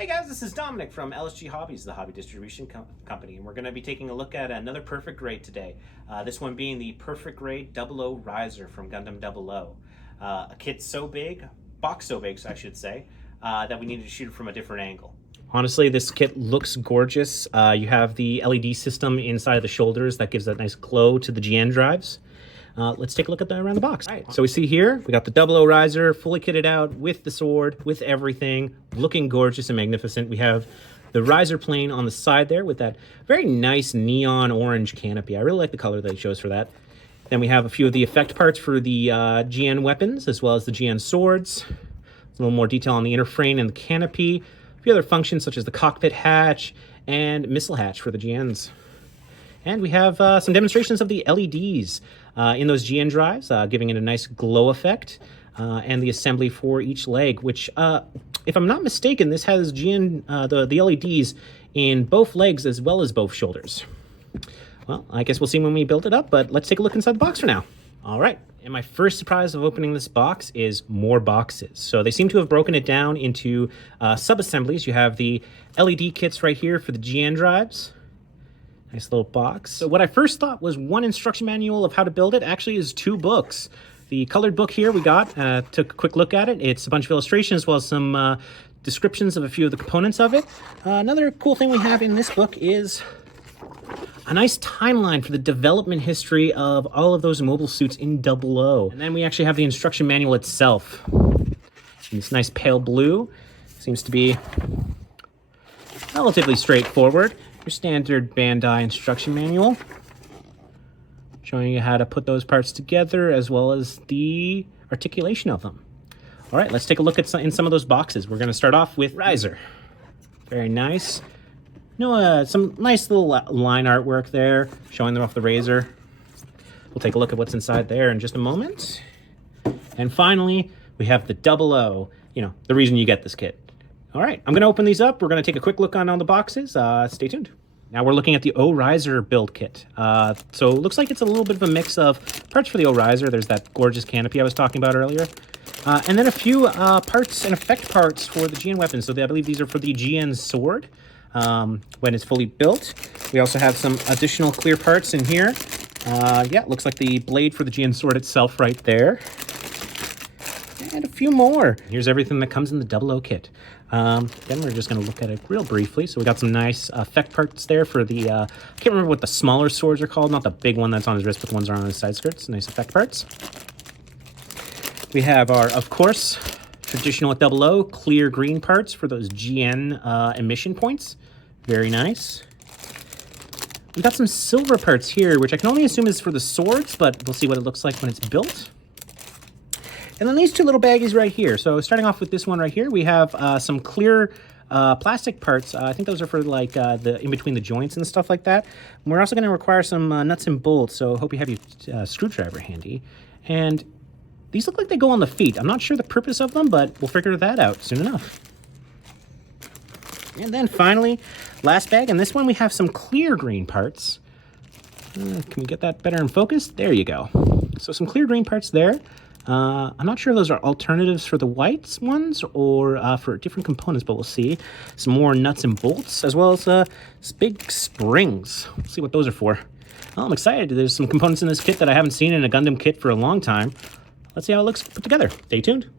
Hey guys, this is Dominic from LSG Hobbies, the hobby distribution company, and we're going to be taking a look at another perfect grade today. This one being the perfect grade 00 Raiser from Gundam 00. A kit so big, box so big, I should say, that we needed to shoot it from a different angle. Honestly, this kit looks gorgeous. You have the LED system inside of the shoulders that gives that nice glow to the GN drives. Let's take a look at that around the box. All right, so we see here, we got the 00 Raiser fully kitted out with the sword, with everything, looking gorgeous and magnificent. We have the Raiser plane on the side there with that very nice neon orange canopy. I really like the color that it shows for that. Then we have a few of the effect parts for the GN weapons, as well as the GN swords. A little more detail on the inner frame and the canopy. A few other functions such as the cockpit hatch and missile hatch for the GNs. And we have some demonstrations of the LEDs in those GN drives, giving it a nice glow effect, and the assembly for each leg, which, if I'm not mistaken, this has GN, the LEDs in both legs as well as both shoulders. Well, I guess we'll see when we build it up, but let's take a look inside the box for now. All right, and my first surprise of opening this box is more boxes. So they seem to have broken it down into sub-assemblies. You have the LED kits right here for the GN drives. Nice little box. So what I first thought was one instruction manual of how to build it actually is two books. The colored book here we got, took a quick look at it. It's a bunch of illustrations as well as some descriptions of a few of the components of it. Another cool thing we have in this book is a nice timeline for the development history of all of those mobile suits in 00. And then we actually have the instruction manual itself. In this nice pale blue. Seems to be relatively straightforward. Your standard Bandai instruction manual, showing you how to put those parts together as well as the articulation of them. All right, let's take a look at in some of those boxes. We're going to start off with Raiser. Very nice. Some nice little line artwork there, showing them off the Raiser. We'll take a look at what's inside there in just a moment. And finally, we have the 00, the reason you get this kit. All right, I'm going to open these up. We're going to take a quick look on all the boxes. Stay tuned. Now we're looking at the Raiser build kit. So it looks like it's a little bit of a mix of parts for the Raiser. There's that gorgeous canopy I was talking about earlier. And then a few parts and effect parts for the GN weapons. So I believe these are for the GN sword when it's fully built. We also have some additional clear parts in here. Yeah, it looks like the blade for the GN sword itself right there. And a few more. Here's everything that comes in the 00 kit. Then we're just going to look at it real briefly. So we got some nice effect parts there for the, I can't remember what the smaller swords are called, not the big one that's on his wrist, but the ones that are on his side skirts. Nice effect parts. We have our, of course, traditional at 00, clear green parts for those GN emission points. Very nice. We got some silver parts here, which I can only assume is for the swords, but we'll see what it looks like when it's built. And then these two little baggies right here. So starting off with this one right here, we have some clear plastic parts. I think those are for like the in between the joints and stuff like that. And we're also going to require some nuts and bolts. So hope you have your screwdriver handy. And these look like they go on the feet. I'm not sure the purpose of them, but we'll figure that out soon enough. And then finally, last bag. And this one we have some clear green parts. Can we get that better in focus? There you go. So some clear green parts there. I'm not sure if those are alternatives for the white ones or for different components, but we'll see. Some more nuts and bolts, as well as big springs. We'll see what those are for. Well, I'm excited. There's some components in this kit that I haven't seen in a Gundam kit for a long time. Let's see how it looks put together. Stay tuned.